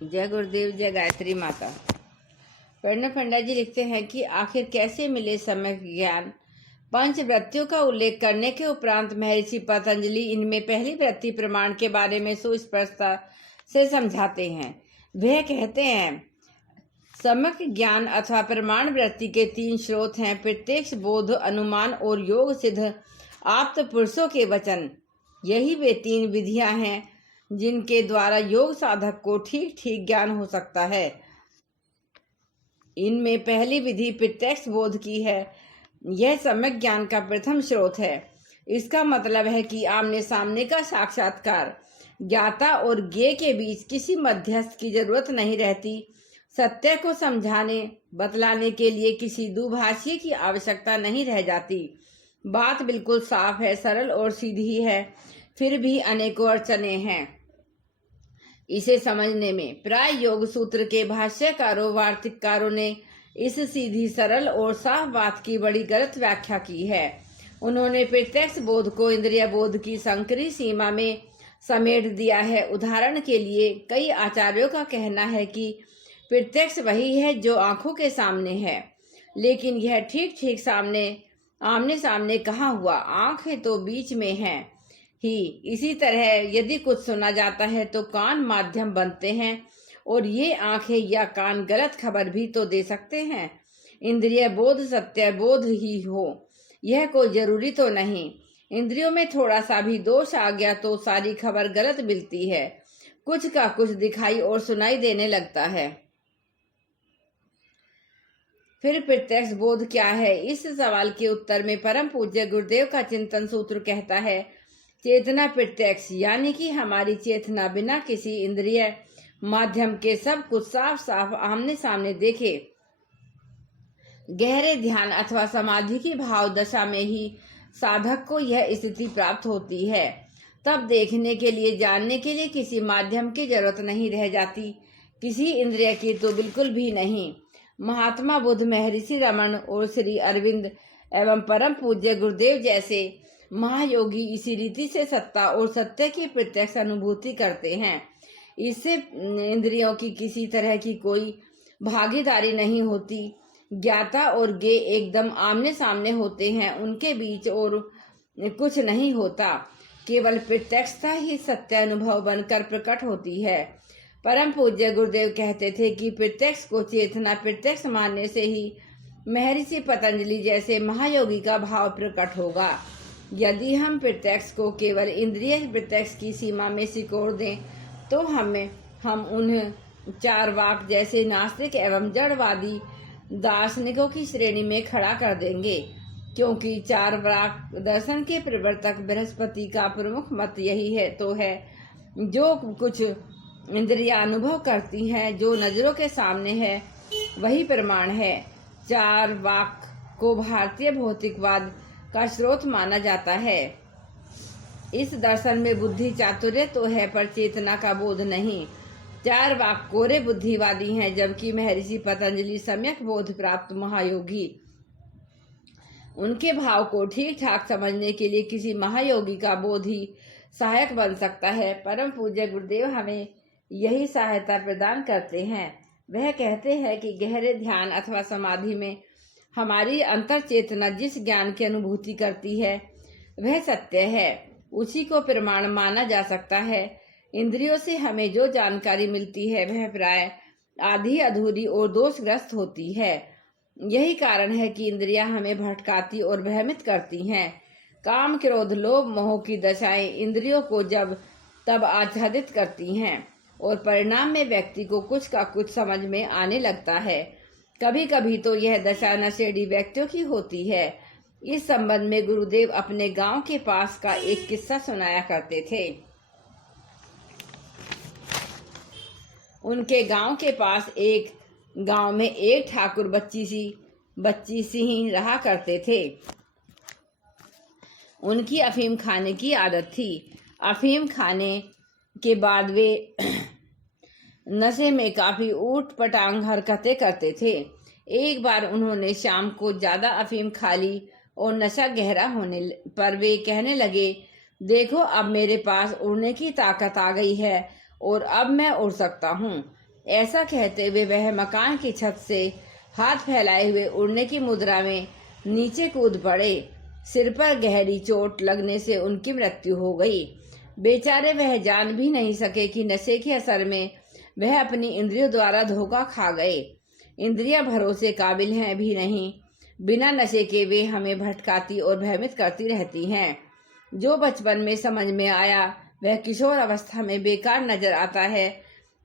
जय गुरुदेव, जय गायत्री माता। प्रणव पंडा जी लिखते हैं कि आखिर कैसे मिले सम्यक ज्ञान। पंचवृत्तियों का उल्लेख करने के उपरांत महर्षि पतंजलि इनमें पहली वृत्ति प्रमाण के बारे में सुस्पष्टता से समझाते हैं। वह कहते हैं, सम्यक ज्ञान अथवा प्रमाण वृत्ति के 3 स्रोत हैं: प्रत्यक्ष, बोध, अनुमान और योग सिद्ध आप्त पुरुषों के वचन। यही वे 3 विधियां हैं जिनके द्वारा योग साधक को ठीक ठीक ज्ञान हो सकता है। इनमें पहली विधि प्रत्यक्ष बोध की है। यह सम्यक ज्ञान का प्रथम स्रोत है। इसका मतलब है कि आमने सामने का साक्षात्कार। ज्ञाता और ज्ञेय के बीच किसी मध्यस्थ की जरूरत नहीं रहती। सत्य को समझाने बतलाने के लिए किसी दुभाषी की आवश्यकता नहीं रह जाती। बात बिल्कुल साफ है, सरल और सीधी है, फिर भी अनेकों अड़चने हैं इसे समझने में। प्राय योग सूत्र के भाष्यकारों वार्तिककारों ने इस सीधी, सरल और साफ बात की बड़ी गलत व्याख्या की है। उन्होंने प्रत्यक्ष बोध को इंद्रिय बोध की संकरी सीमा में समेट दिया है। उदाहरण के लिए, कई आचार्यों का कहना है कि प्रत्यक्ष वही है जो आंखों के सामने है, लेकिन यह ठीक ठीक आमने सामने कहाँ हुआ? आंखें तो बीच में हैं ही। इसी तरह यदि कुछ सुना जाता है तो कान माध्यम बनते हैं, और ये आंखें या कान गलत खबर भी तो दे सकते हैं। इंद्रिय बोध सत्य बोध ही हो, यह कोई जरूरी तो नहीं। इंद्रियों में थोड़ा सा भी दोष आ गया तो सारी खबर गलत मिलती है। कुछ का कुछ दिखाई और सुनाई देने लगता है। फिर प्रत्यक्ष बोध क्या है? इस सवाल के उत्तर में परम पूज्य गुरुदेव का चिंतन सूत्र कहता है, चेतना प्रत्यक्ष, यानी कि हमारी चेतना बिना किसी इंद्रिय माध्यम के सब कुछ साफ साफ आमने सामने देखे। गहरे ध्यान अथवा समाधि की भाव दशा में ही साधक को यह स्थिति प्राप्त होती है। तब देखने के लिए, जानने के लिए किसी माध्यम की जरूरत नहीं रह जाती, किसी इंद्रिय की तो बिल्कुल भी नहीं। महात्मा बुद्ध, महर्षि रमन और श्री अरविंद एवं परम पूज्य गुरुदेव जैसे महायोगी इसी रीति से सत्ता और सत्य की प्रत्यक्ष अनुभूति करते हैं। इससे इंद्रियों की किसी तरह की कोई भागीदारी नहीं होती। ज्ञाता और ज्ञेय एकदम आमने सामने होते हैं, उनके बीच और कुछ नहीं होता। केवल प्रत्यक्षता ही सत्य अनुभव बनकर प्रकट होती है। परम पूज्य गुरुदेव कहते थे कि प्रत्यक्ष को चेतना प्रत्यक्ष मानने से ही महर्षि पतंजलि जैसे महायोगी का भाव प्रकट होगा। यदि हम प्रत्यक्ष को केवल इंद्रिय प्रत्यक्ष की सीमा में सिकोड़ दें तो हम उन्हें चार्वाक जैसे नास्तिक एवं जड़वादी दार्शनिकों की श्रेणी में खड़ा कर देंगे, क्योंकि चार्वाक दर्शन के प्रवर्तक बृहस्पति का प्रमुख मत यही है तो है, जो कुछ इंद्रियां अनुभव करती हैं, जो नजरों के सामने है, वही प्रमाण है। चार्वाक को भारतीय भौतिकवाद का स्रोत माना जाता है। इस दर्शन में बुद्धि चातुर्य तो है, पर चेतना का बोध नहीं। चार्वाक कोरे बुद्धिवादी हैं, जबकि महर्षि पतंजलि सम्यक बोध प्राप्त महायोगी। उनके भाव को ठीक ठाक समझने के लिए किसी महायोगी का बोध ही सहायक बन सकता है। परम पूज्य गुरुदेव हमें यही सहायता प्रदान करते हैं। वह कहते हैं कि गहरे ध्यान अथवा समाधि में हमारी अंतर चेतना जिस ज्ञान की अनुभूति करती है वह सत्य है, उसी को प्रमाण माना जा सकता है। इंद्रियों से हमें जो जानकारी मिलती है वह प्राय आधी अधूरी और दोषग्रस्त होती है। यही कारण है कि इंद्रियां हमें भटकाती और भ्रमित करती हैं। काम, क्रोध, लोभ, मोह की दशाएं इंद्रियों को जब तब आच्छादित करती हैं और परिणाम में व्यक्ति को कुछ का कुछ समझ में आने लगता है। कभी कभी तो यह दशा नशेड़ी व्यक्तियों की होती है। इस संबंध में गुरुदेव अपने गांव के पास का एक किस्सा सुनाया करते थे। उनके गांव के पास एक गांव में एक ठाकुर बच्ची सी ही रहा करते थे। उनकी अफीम खाने की आदत थी। अफीम खाने के बाद वे नशे में काफी ऊट पटांग हरकतें करते थे। एक बार उन्होंने शाम को ज्यादा अफीम खा ली और नशा गहरा होने पर वे कहने लगे, देखो अब मेरे पास उड़ने की ताकत आ गई है और अब मैं उड़ सकता हूँ। ऐसा कहते हुए वह मकान की छत से हाथ फैलाए हुए उड़ने की मुद्रा में नीचे कूद पड़े। सिर पर गहरी चोट लगने से उनकी मृत्यु हो गई। बेचारे वह जान भी नहीं सके कि नशे के असर में वह अपनी इंद्रियों द्वारा धोखा खा गए। इंद्रियां भरोसे काबिल हैं भी नहीं। बिना नशे के वे हमें भटकाती और भ्रमित करती रहती हैं। जो बचपन में समझ में आया वह किशोर अवस्था में बेकार नजर आता है।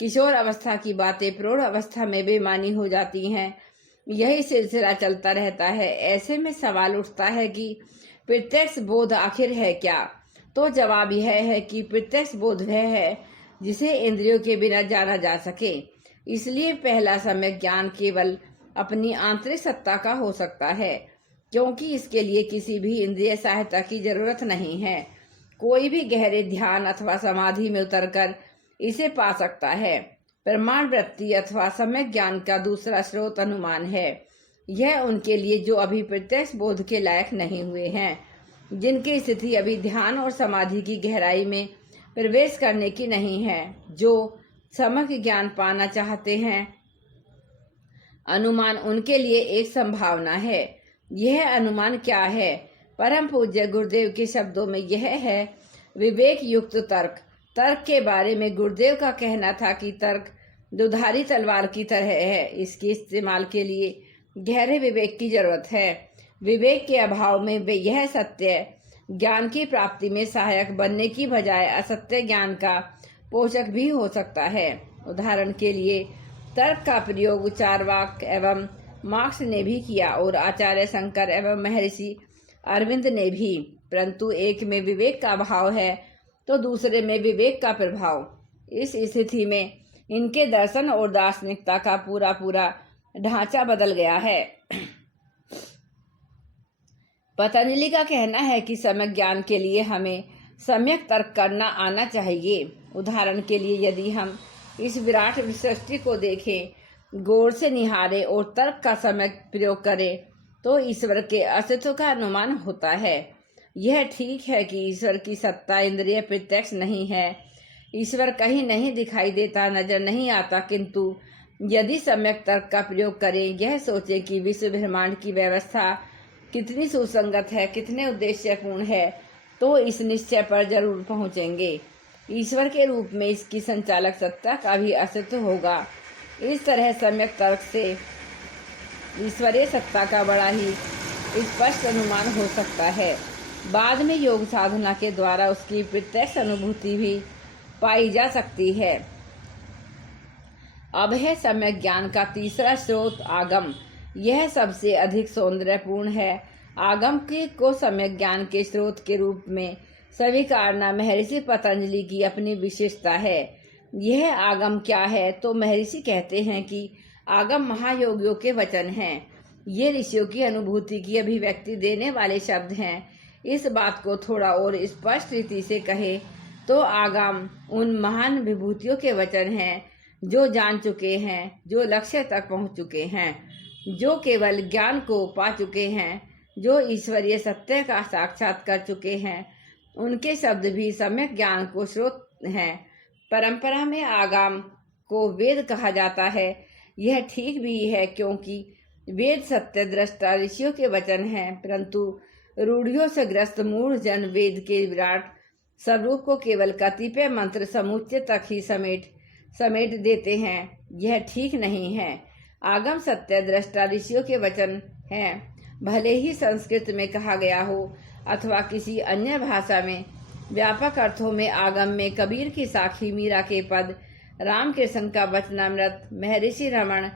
किशोर अवस्था की बातें प्रौढ़ अवस्था में बेमानी हो जाती हैं। यही सिलसिला चलता रहता है। ऐसे में सवाल उठता है कि प्रत्यक्ष बोध आखिर है क्या? तो जवाब यह है कि प्रत्यक्ष बोध वह है जिसे इंद्रियों के बिना जाना जा सके। इसलिए पहला सम्यक ज्ञान केवल अपनी आंतरिक सत्ता का हो सकता है, क्योंकि इसके लिए किसी भी इंद्रिय सहायता की जरूरत नहीं है। कोई भी गहरे ध्यान अथवा समाधि में उतरकर इसे पा सकता है। प्रमाण वृत्ति अथवा सम्यक ज्ञान का दूसरा स्रोत अनुमान है। यह उनके लिए जो अभी प्रत्यक्ष बोध के लायक नहीं हुए हैं, जिनकी स्थिति अभी ध्यान और समाधि की गहराई में प्रवेश करने की नहीं है, जो सम्यक ज्ञान पाना चाहते हैं। अनुमान उनके लिए एक संभावना है। यह अनुमान क्या है? परम पूज्य गुरुदेव के शब्दों में यह है विवेक युक्त तर्क। तर्क के बारे में गुरुदेव का कहना था कि तर्क दुधारी तलवार की तरह है। इसके इस्तेमाल के लिए गहरे विवेक की जरूरत है। विवेक के अभाव में वे यह सत्य ज्ञान की प्राप्ति में सहायक बनने की बजाय असत्य ज्ञान का पोषक भी हो सकता है। उदाहरण के लिए तर्क का प्रयोग चार्वाक एवं मार्क्स ने भी किया और आचार्य शंकर एवं महर्षि अरविंद ने भी, परंतु एक में विवेक का अभाव है तो दूसरे में विवेक का प्रभाव। इस स्थिति में इनके दर्शन और दार्शनिकता का पूरा ढांचा बदल गया है। पतंजलि का कहना है कि सम्यक ज्ञान के लिए हमें सम्यक तर्क करना आना चाहिए। उदाहरण के लिए यदि हम इस विराट सृष्टि को देखें, गौर से निहारें और तर्क का सम्यक प्रयोग करें तो ईश्वर के अस्तित्व का अनुमान होता है। यह ठीक है कि ईश्वर की सत्ता इंद्रिय प्रत्यक्ष नहीं है। ईश्वर कहीं नहीं दिखाई देता, नजर नहीं आता, किंतु यदि सम्यक तर्क का प्रयोग करें, यह सोचें कि विश्व ब्रह्मांड की व्यवस्था कितनी सुसंगत है, कितने उद्देश्यपूर्ण है, तो इस निश्चय पर जरूर पहुंचेंगे। ईश्वर के रूप में इसकी संचालक सत्ता का भी अस्तित्व होगा। इस तरह सम्यक तर्क से ईश्वरीय सत्ता का बड़ा ही स्पष्ट अनुमान हो सकता है। बाद में योग साधना के द्वारा उसकी प्रत्यक्ष अनुभूति भी पाई जा सकती है। अब है सम्यक ज्ञान का तीसरा स्रोत आगम। यह सबसे अधिक सौंदर्यपूर्ण है। आगम को सम्यक ज्ञान के स्रोत के रूप में स्वीकारना महर्षि पतंजलि की अपनी विशेषता है। यह आगम क्या है? तो महर्षि कहते हैं कि आगम महायोगियों के वचन हैं। ये ऋषियों की अनुभूति की अभिव्यक्ति देने वाले शब्द हैं। इस बात को थोड़ा और स्पष्ट रीति से कहे तो आगम उन महान विभूतियों के वचन हैं जो जान चुके हैं, जो लक्ष्य तक पहुंच चुके हैं, जो केवल ज्ञान को पा चुके हैं, जो ईश्वरीय सत्य का साक्षात कर चुके हैं। उनके शब्द भी सम्यक ज्ञान को स्रोत हैं। परंपरा में आगम को वेद कहा जाता है। यह ठीक भी है, क्योंकि वेद सत्य दृष्टा ऋषियों के वचन हैं, परंतु रूढ़ियों से ग्रस्त मूढ़ जन वेद के विराट स्वरूप को केवल कतिपय मंत्र समुच्चय तक ही समेट देते हैं। यह ठीक नहीं है। आगम सत्य दृष्टा ऋषियों के वचन हैं। भले ही संस्कृत में कहा गया हो अथवा किसी अन्य भाषा में, व्यापक अर्थों में आगम में कबीर की साखी, मीरा के पद, रामकृष्ण का वचनामृत, महर्षि रमण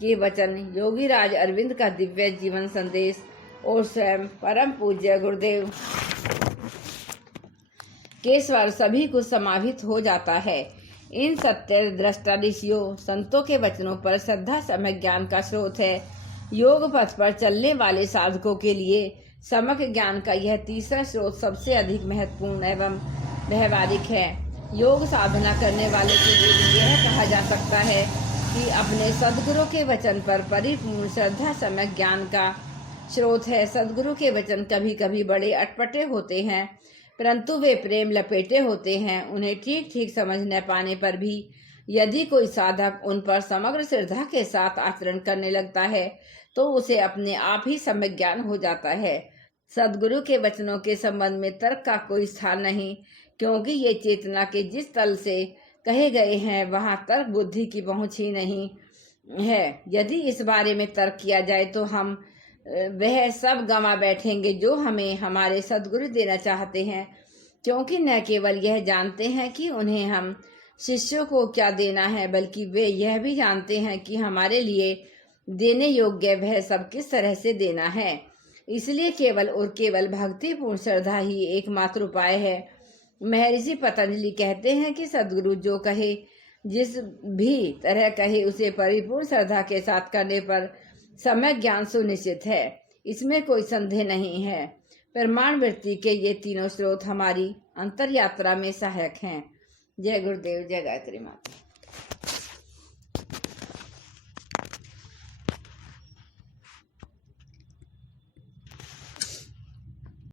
के वचन, योगीराज अरविंद का दिव्य जीवन संदेश और स्वयं परम पूज्य गुरुदेव के स्वर सभी कुछ समाहित हो जाता है। इन सत्य दृष्टा ऋषियों संतों के वचनों पर श्रद्धा सम्यक ज्ञान का स्रोत है। योग पथ पर चलने वाले साधकों के लिए सम्यक ज्ञान का यह तीसरा स्रोत सबसे अधिक महत्वपूर्ण एवं व्यवहारिक है। योग साधना करने वाले के लिए यह कहा जा सकता है कि अपने सद्गुरु के वचन पर परिपूर्ण श्रद्धा सम्यक ज्ञान का स्रोत है। सद्गुरु के वचन कभी कभी बड़े अटपटे होते हैं, परंतु वे प्रेम लपेटे होते हैं। उन्हें ठीक ठीक समझ न पाने पर भी यदि कोई साधक उन पर समग्र श्रद्धा के साथ आचरण करने लगता है तो उसे अपने आप ही सम्यक ज्ञान हो जाता है। सदगुरु के वचनों के संबंध में तर्क का कोई स्थान नहीं, क्योंकि ये चेतना के जिस तल से कहे गए हैं वहां तर्क बुद्धि की पहुंच ही नहीं है। यदि इस बारे में तर्क किया जाए तो हम वह सब गंवा बैठेंगे जो हमें हमारे सदगुरु देना चाहते हैं, क्योंकि न केवल यह जानते हैं कि उन्हें हम शिष्यों को क्या देना है, बल्कि वे यह भी जानते हैं कि हमारे लिए देने योग्य वह सब किस तरह से देना है। इसलिए केवल और केवल भक्तिपूर्ण श्रद्धा ही एकमात्र उपाय है। महर्षि पतंजलि कहते हैं कि सदगुरु जो कहे, जिस भी तरह कहे, उसे परिपूर्ण श्रद्धा के साथ करने पर सम्यक ज्ञान सुनिश्चित है। इसमें कोई संदेह नहीं है। प्रमाण वृत्ति के ये तीनों स्रोत हमारी अंतर यात्रा में सहायक हैं। जय गुरुदेव, जय गायत्री माता।